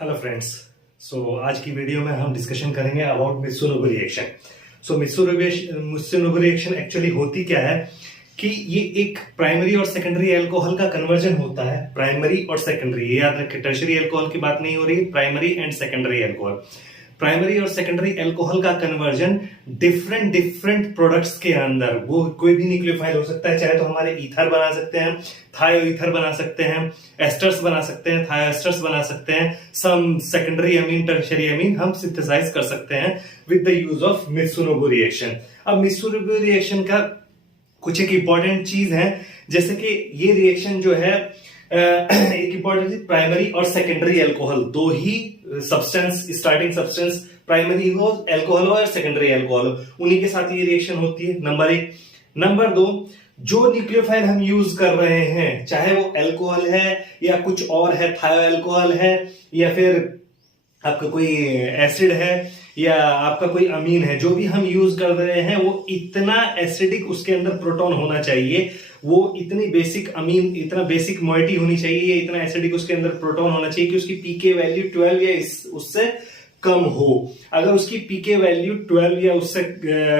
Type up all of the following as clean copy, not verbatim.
Hello friends. आज की video में हम डिस्कशन करेंगे अबाउट मित्सुनोबु रिएक्शन। मित्सुनोबु रिएक्शन एक्चुअली होती क्या है कि ये एक प्राइमरी और सेकेंडरी अल्कोहल का कन्वर्जन होता है। प्राइमरी और सेकेंडरी, ये याद रखें, टर्शियरी अल्कोहल की बात नहीं हो रही, primary and secondary alcohol. Primary और सेकेंडरी अल्कोहल का कन्वर्जन डिफरेंट डिफरेंट प्रोडक्ट्स के अंदर, वो कोई भी न्यूक्लियोफाइल हो सकता है, चाहे तो हमारे ईथर बना सकते हैं, थायो ईथर बना सकते हैं, एस्टर्स बना सकते हैं, थायो एस्टर्स बना सकते हैं, सम सेकेंडरी अमीन, टर्शियरी अमीन हम सिंथेसाइज कर सकते हैं with the use of Mitsunobu reaction. अब मित्सुनोबु रिएक्शन का कुछ एक इंपॉर्टेंट चीज है, जैसे कि ये रिएक्शन जो है एक इंपॉर्टेंट चीज, प्राइमरी और सेकेंडरी अल्कोहल दो ही सब्सटेंस, स्टार्टिंग सब्सटेंस प्राइमरी हो अल्कोहल हो और सेकेंडरी अल्कोहल हो, उन्हीं के साथ ये रिएक्शन होती है, नंबर एक। नंबर दो, जो न्यूक्लियोफाइल हम यूज कर रहे हैं, चाहे वो अल्कोहल है या कुछ और है, थायो अल्कोहल है या फिर आपका कोई एसिड है या आपका कोई अमीन है, जो भी हम यूज कर रहे हैं वो इतना एसिडिक उसके अंदर प्रोटॉन होना चाहिए, वो इतनी बेसिक अमीन, इतना बेसिक मोइटी होनी चाहिए, इतना एसिडिक उसके अंदर प्रोटॉन होना चाहिए कि उसकी पीके वैल्यू 12 या उससे कम हो। अगर उसकी पीके वैल्यू 12 या उससे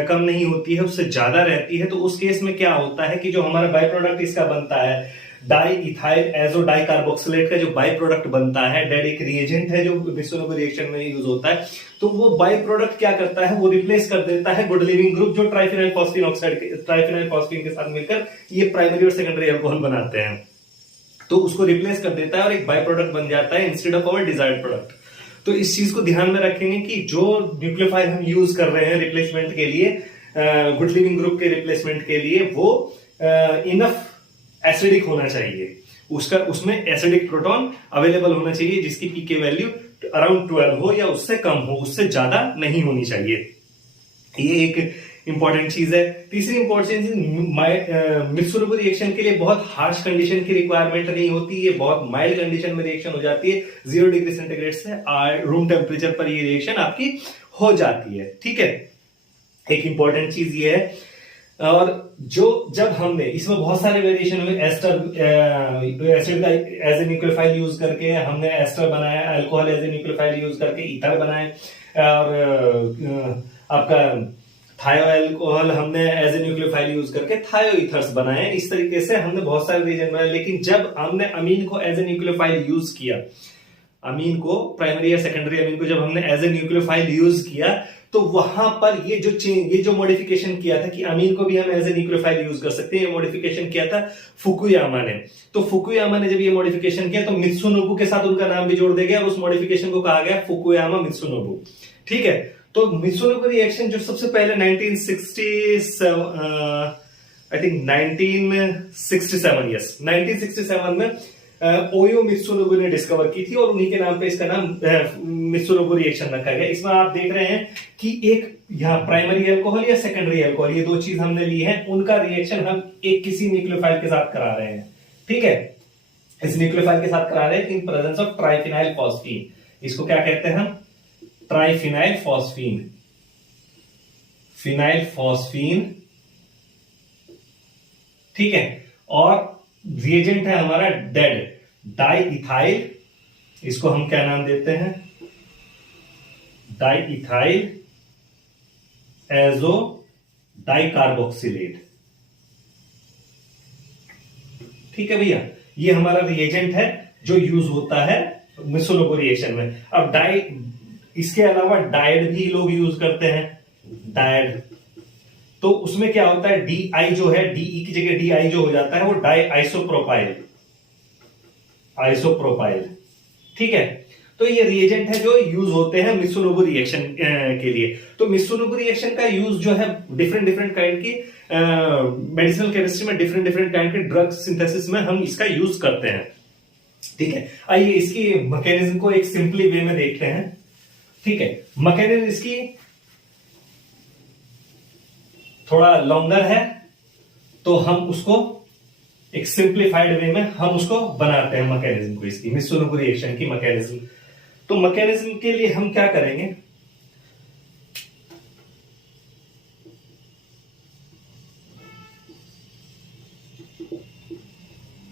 कम नहीं होती है, उससे ज्यादा रहती है, तो उस केस में क्या होता है कि जो हमारा बाई प्रोडक्ट इसका बनता है, di ethyl azo di carboxylate का जो बाई प्रोडक्ट बनता है, डेड एक रिएजेंट है जो मित्सुनोबु रिएक्शन में यूज होता है, तो वो बाई प्रोडक्ट क्या करता है, वो रिप्लेस कर देता है गुड लिविंग ग्रुप जो triphenyl phosphine oxide, triphenyl phosphine के साथ मिलकर ये प्राइमरी और सेकेंडरी अल्कोहल बनाते हैं, तो उसको रिप्लेस कर देता है और एक बाई प्रोडक्ट बन जाता है instead of our desired product. तो इस चीज को ध्यान में रखेंगे कि जो न्यूक्लियोफाइल हम यूज कर रहे हैं रिप्लेसमेंट के लिए, गुड लिविंग ग्रुप के रिप्लेसमेंट के लिए, वो इनफ एसिडिक होना चाहिए, उसमें एसिडिक प्रोटॉन अवेलेबल होना चाहिए जिसकी पीके वैल्यू अराउंड 12 हो या उससे कम हो, उससे ज्यादा नहीं होनी चाहिए। ये एक इंपॉर्टेंट चीज है। तीसरी इंपॉर्टेंट चीज, मित्सुनोबु रिएक्शन के लिए बहुत हार्श कंडीशन की रिक्वायरमेंट नहीं होती, ये बहुत माइल्ड कंडीशन में रिएक्शन हो जाती है, 0 डिग्री सेंटीग्रेड से रूम टेम्परेचर पर ये रिएक्शन आपकी हो जाती है। ठीक है, एक इंपॉर्टेंट चीज ये है। और जो जब हमने इसमें बहुत सारे वेरिएशन हुए, एस्टर एसिड का एज ए न्यूक्लियोफाइल यूज करके हमने एस्टर बनाया, alcohol as a nucleophile use करके ईथर बनाए, और आपका थायो अल्कोहल हमने एज ए न्यूक्लियोफाइल यूज करके थायो ईथर्स बनाए। इस तरीके से हमने बहुत सारे रिएजेंट बनाए, लेकिन जब हमने अमीन को एज ए न्यूक्लियोफाइल यूज किया, अमीन को, प्राइमरी या सेकेंडरी अमीन को जब हमने एज ए न्यूक्लियोफाइल यूज किया, तो वहां पर ये जो मॉडिफिकेशन किया था कि अमीन को भी हम एज ए न्यूक्लियोफाइल यूज कर सकते हैं, ये मॉडिफिकेशन किया था फुकुयामा ने। तो फुकुयामा ने जब ये मॉडिफिकेशन किया तो मित्सुनोबु के साथ उनका नाम भी जोड़ दिया गया और उस मॉडिफिकेशन को कहा गया फुकुयामा मित्सुनोबु। ठीक है, तो मित्सुनोबु रिएक्शन जो सबसे पहले 1967 में ओयो मित्सुनोबु ने डिस्कवर की थी और उन्हीं के नाम पे इसका नाम मित्सुनोबु रिएक्शन रखा गया। इसमें आप देख रहे हैं कि एक यहाँ प्राइमरी अल्कोहल या सेकेंडरी अल्कोहल, ये दो चीज हमने ली है, उनका रिएक्शन हम एक किसी न्यूक्लियोफाइल के साथ करा रहे हैं। ठीक है, इस न्यूक्लियोफाइल के साथ करा रहे हैं in presence of triphenyl phosphine. इसको क्या कहते हैं हम? Triphenyl phosphine, phenyl phosphine. ठीक है, और रिएजेंट है हमारा डेड डाई इथाइल, इसको हम क्या नाम देते हैं? Di ethyl azo di carboxylate. ठीक है भैया, ये हमारा रिएजेंट है जो यूज होता है मित्सुनोबु रिएक्शन में। अब डाई, इसके अलावा डाइड भी लोग यूज करते हैं, डाइड, तो उसमें क्या होता है, डी आई जो है, डीई की जगह डी आई जो हो जाता है वो डाई आइसोप्रोपाइल, आइसोप्रोपाइल। ठीक है, तो ये रिएजेंट है जो यूज होते हैं मित्सुनोबु रिएक्शन के लिए। तो मित्सुनोबु रिएक्शन का यूज जो है डिफरेंट डिफरेंट काइंड की मेडिसिनल केमिस्ट्री में, डिफरेंट डिफरेंट काइंड के ड्रग सिंथेसिस में हम इसका यूज करते हैं। ठीक है, आइए इसकी मैकेनिज्म को एक सिंपली वे में देखते हैं। ठीक है, मैकेनिज्म इसकी थोड़ा लॉन्गर है, तो हम उसको एक सिंप्लीफाइड वे में हम उसको बनाते हैं मैकेनिज्म को, इसकी मित्सुनोबु रिएक्शन की मैकेनिज्म। तो मैकेनिज्म के लिए हम क्या करेंगे,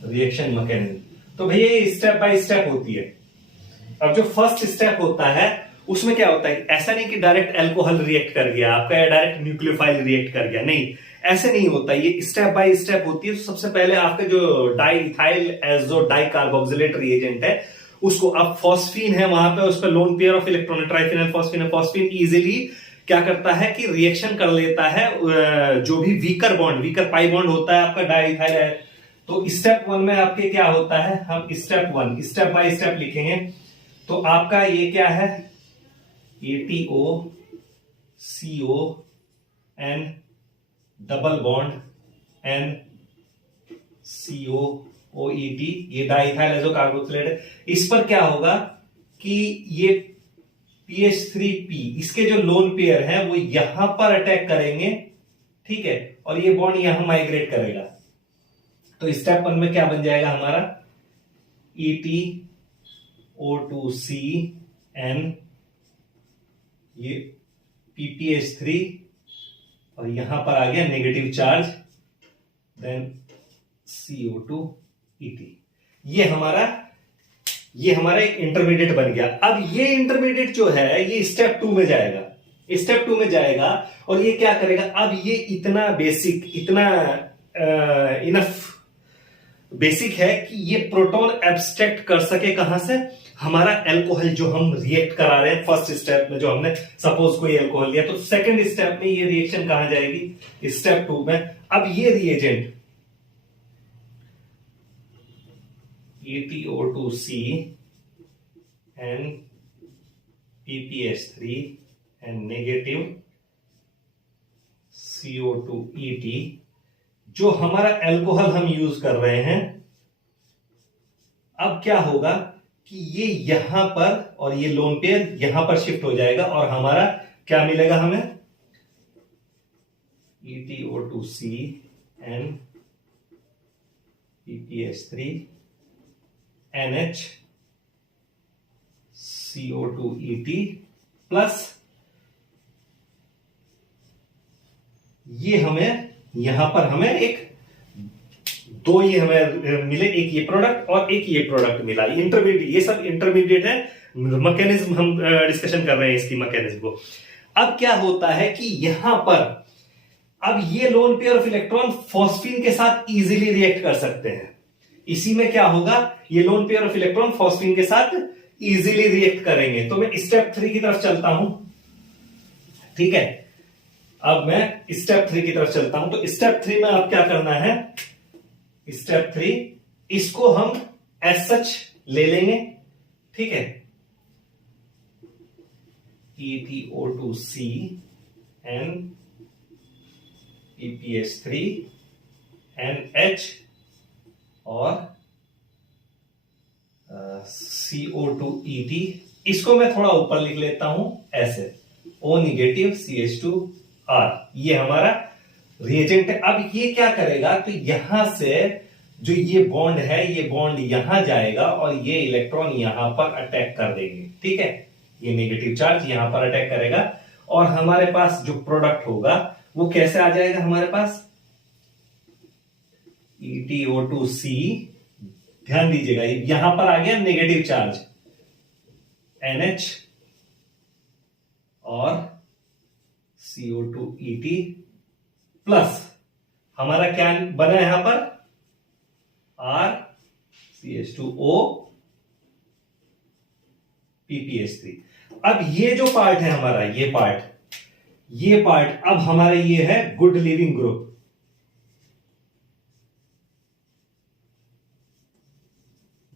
रिएक्शन मैकेनिज्म, तो भैया ये स्टेप बाय स्टेप होती है। अब जो फर्स्ट स्टेप होता है उसमें क्या होता है, ऐसा नहीं कि डायरेक्ट अल्कोहल रिएक्ट कर गया आपका या डायरेक्ट न्यूक्लियोफाइल रिएक्ट कर गया, नहीं ऐसे नहीं होता, ये स्टेप बाय स्टेप होती है। तो सबसे पहले आपका जो डाइइथाइल एजो डाइकार्बोक्सिलेट रिएजेंट है उसको, अब फॉस्फीन है वहां पे, उस पर lone pair of electron triphenyl phosphine है, फॉस्फीन इजीली क्या करता है कि रिएक्शन कर लेता है जो भी weaker bond, weaker pi bond होता है आपका डाइइथाइल है। तो स्टेप 1 में आपके क्या होता है, हम स्टेप 1 स्टेप बाय स्टेप लिखेंगे। तो आपका ये क्या है, ATO CO N double bond N CO OET, ये डाइइथाइल एजो कार्बोक्सिलेट है। इस पर क्या होगा कि ये PH3P इसके जो लोन पेयर है वो यहां पर अटैक करेंगे, ठीक है, और ये बॉन्ड यहां माइग्रेट करेगा। तो स्टेप 1 में क्या बन जाएगा हमारा, ETO2CN, ये PPH3 और यहां पर आ गया नेगेटिव चार्ज, देन CO2ET। ये हमारा एक इंटरमीडिएट बन गया। अब ये इंटरमीडिएट जो है ये स्टेप 2 में जाएगा, स्टेप 2 में जाएगा और ये क्या करेगा, अब ये इतना बेसिक, इतना इनफ बेसिक है कि ये प्रोटॉन एब्स्ट्रैक्ट कर सके कहां से, हमारा अल्कोहल जो हम रिएक्ट करा रहे हैं फर्स्ट स्टेप में, जो हमने सपोज कोई अल्कोहल लिया, तो सेकंड स्टेप में ये रिएक्शन कहां जाएगी, स्टेप 2 में। अब ये reagent ETO2C and PPH3 and negative CO2ET, जो हमारा अल्कोहल हम यूज कर रहे हैं, अब क्या होगा कि ये यहां पर और ये लोन पेयर यहां पर शिफ्ट हो जाएगा और हमारा क्या मिलेगा हमें, ETO2C and PPH3 NH CO2ET plus ये हमें यहां पर हमें एक दो ये हमें मिले, एक ये प्रोडक्ट और एक ये प्रोडक्ट मिला, इंटरमीडिएट, ये सब इंटरमीडिएट है। मैकेनिज्म हम डिस्कशन कर रहे हैं इसकी मैकेनिज्म को। अब क्या होता है कि यहां पर अब ये loan pair of electron phosphine के साथ इजीली रिएक्ट कर सकते हैं। इसी में क्या होगा, ये loan pair of electron phosphine के साथ इजीली रिएक्ट करेंगे। तो मैं स्टेप 3 की तरफ चलता हूं, ठीक है, अब मैं स्टेप 3 की तरफ चलता हूं। तो स्टेप 3 में अब क्या करना है, स्टेप 3 इसको हम एज सच ले लेंगे, ठीक है, ETO2C and PPH3 and H और CO2ET, इसको मैं थोड़ा ऊपर लिख लेता हूं ऐसे, O निगेटिव CH2R, ये हमारा रिएजेंट है। अब ये क्या करेगा, तो यहां से जो ये बॉन्ड है, ये बॉन्ड यहां जाएगा और ये इलेक्ट्रॉन यहां पर अटैक कर देंगे, ठीक है, ये नेगेटिव चार्ज यहां पर अटैक करेगा और हमारे पास जो प्रोडक्ट होगा वो कैसे आ जाएगा हमारे पास, ETO2C, ध्यान दीजिएगा यहां पर आ गया नेगेटिव चार्ज NH और CO2ET प्लस हमारा क्या बना यहां पर R CH2O PPH3। अब ये जो पार्ट है हमारा, ये पार्ट अब हमारा ये है good leaving group.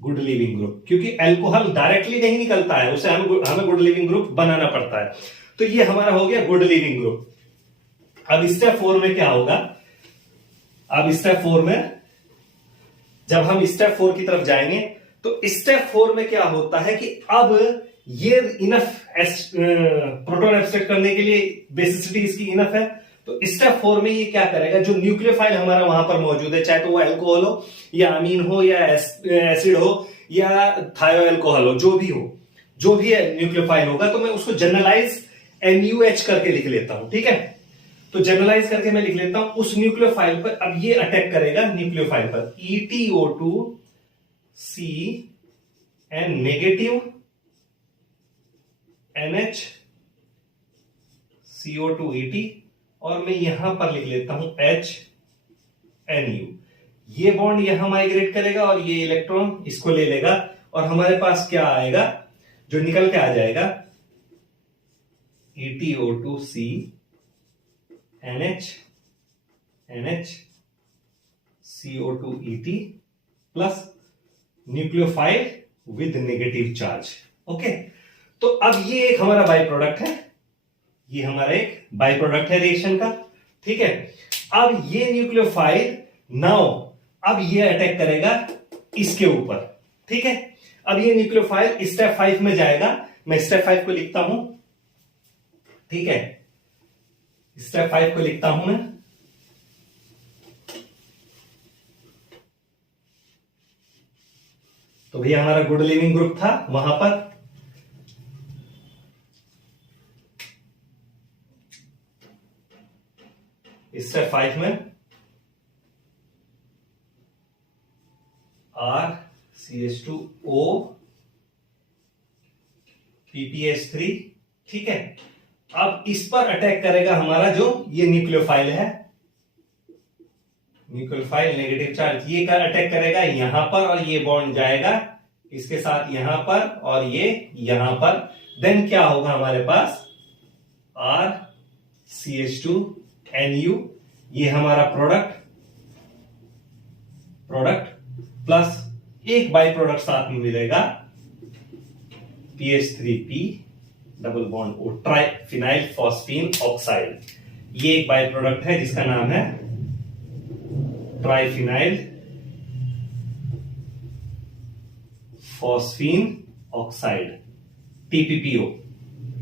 Good leaving group, क्योंकि अल्कोहल डायरेक्टली नहीं निकलता है, उसे हमें गुड लिविंग ग्रुप बनाना पड़ता है। तो ये हमारा हो गया गुड लिविंग ग्रुप। अब स्टेप 4 में क्या होगा, अब स्टेप 4 में जब हम स्टेप 4 की तरफ जाएंगे तो स्टेप 4 में क्या होता है कि अब ये इनफ प्रोटॉन एब्स्ट्रैक्ट करने के लिए बेसिसिटी इसकी इनफ है। तो स्टेप 4 में ये क्या करेगा, जो न्यूक्लियोफाइल हमारा वहां पर मौजूद है, चाहे तो वो अल्कोहल हो या अमीन हो या एसिड हो या थायो अल्कोहल हो, जो भी है न्यूक्लियोफाइल होगा, तो मैं उसको जनरलाइज NUH करके लिख लेता हूं, ठीक है। तो जनरलाइज करके मैं लिख लेता हूं उस न्यूक्लियोफाइल पर, अब ये अटैक करेगा न्यूक्लियोफाइल पर, ETO2C and नेगेटिव NHCO2ET और मैं यहां पर लिख लेता हूं HNU। ये बॉन्ड यहां माइग्रेट करेगा और ये इलेक्ट्रॉन इसको ले लेगा और हमारे पास क्या आएगा, जो निकल के आ जाएगा EtO2C NHCO2ET plus nucleophile with negative charge. Okay, तो अब ये एक हमारा बाई प्रोडक्ट है, ये हमारा एक बाई प्रोडक्ट है रिएक्शन का। ठीक है, अब ये न्यूक्लियोफाइल नाउ अब ये अटैक करेगा इसके ऊपर। ठीक है, अब ये न्यूक्लियोफाइल स्टेप 5 में जाएगा। मैं स्टेप 5 को लिखता हूं। ठीक है, स्टेप 5 को लिखता हूं मैं। तो भैया हमारा गुड लिविंग ग्रुप था वहां पर। स्टेप 5 में RCH2O PPH3। ठीक है, अब इस पर अटैक करेगा हमारा जो ये न्यूक्लियोफाइल है, न्यूक्लियोफाइल नेगेटिव चार्ज, ये का अटैक करेगा यहां पर और ये बॉन्ड जाएगा इसके साथ यहां पर और ये यहां पर। देन क्या होगा हमारे पास RCH2NU, ये हमारा प्रोडक्ट प्लस एक बाई प्रोडक्ट साथ में मिलेगा PH3P double bond O triphenyl phosphine oxide. ये एक बाई प्रोडक्ट है जिसका नाम है ट्राइफिनाइल फॉस्फीन ऑक्साइड TPPO।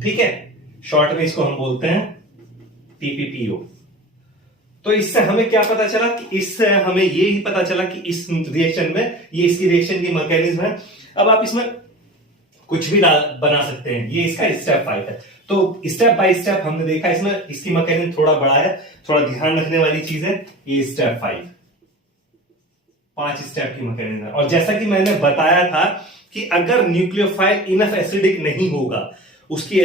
ठीक है, शॉर्ट में इसको हम बोलते हैं TPPO। तो इससे हमें क्या पता चला कि इससे हमें ये ही पता चला कि इस रिएक्शन में ये इसकी रिएक्शन की मैकेनिज्म है। अब आप इसमें कुछ भी बना सकते हैं। ये इसका स्टेप 5 है। तो स्टेप बाय स्टेप हमने देखा, इसमें इसकी मैकेनिज्म थोड़ा बड़ा है, थोड़ा ध्यान रखने वाली चीज है। ये स्टेप 5 स्टेप की मैकेनिज्म है। और जैसा कि मैंने बताया था कि अगर न्यूक्लियोफाइल इनफ एसिडिक नहीं होगा, उसकी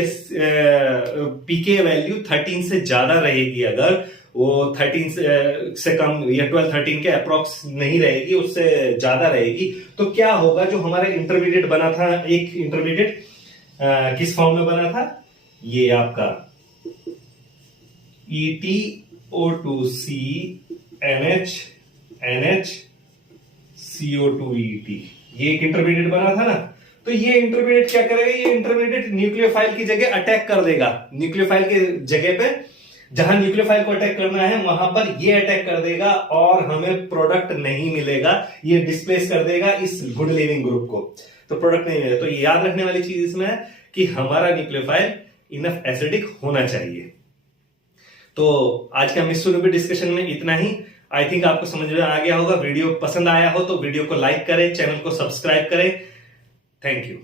पीके वैल्यू 13 से ज्यादा रहेगी, अगर वो 13 से कम या 12-13 के अप्रोक्स नहीं रहेगी, उससे ज्यादा रहेगी, तो क्या होगा, जो हमारा इंटरमीडिएट बना था, एक इंटरमीडिएट किस फॉर्म में बना था, ये आपका EtO2C NHCO2ET, ये एक इंटरमीडिएट बना था ना। तो ये इंटरमीडिएट क्या करेगा, ये इंटरमीडिएट न्यूक्लियोफाइल की जगह अटैक कर देगा। न्यूक्लियोफाइल की जगह पे जहां न्यूक्लियोफाइल को अटैक करना है वहां पर ये अटैक कर देगा और हमें प्रोडक्ट नहीं मिलेगा। ये डिस्प्लेस कर देगा इस गुड लिविंग ग्रुप को, तो प्रोडक्ट नहीं मिलेगा। तो ये याद रखने वाली चीज इसमें है कि हमारा न्यूक्लियोफाइल इनफ एसिडिक होना चाहिए। तो आज का मिसोलुबी डिस्कशन में इतना ही। आई थिंक आपको समझ में आ गया होगा। वीडियो पसंद आया हो तो वीडियो को लाइक करें, चैनल को सब्सक्राइब करें। Thank you.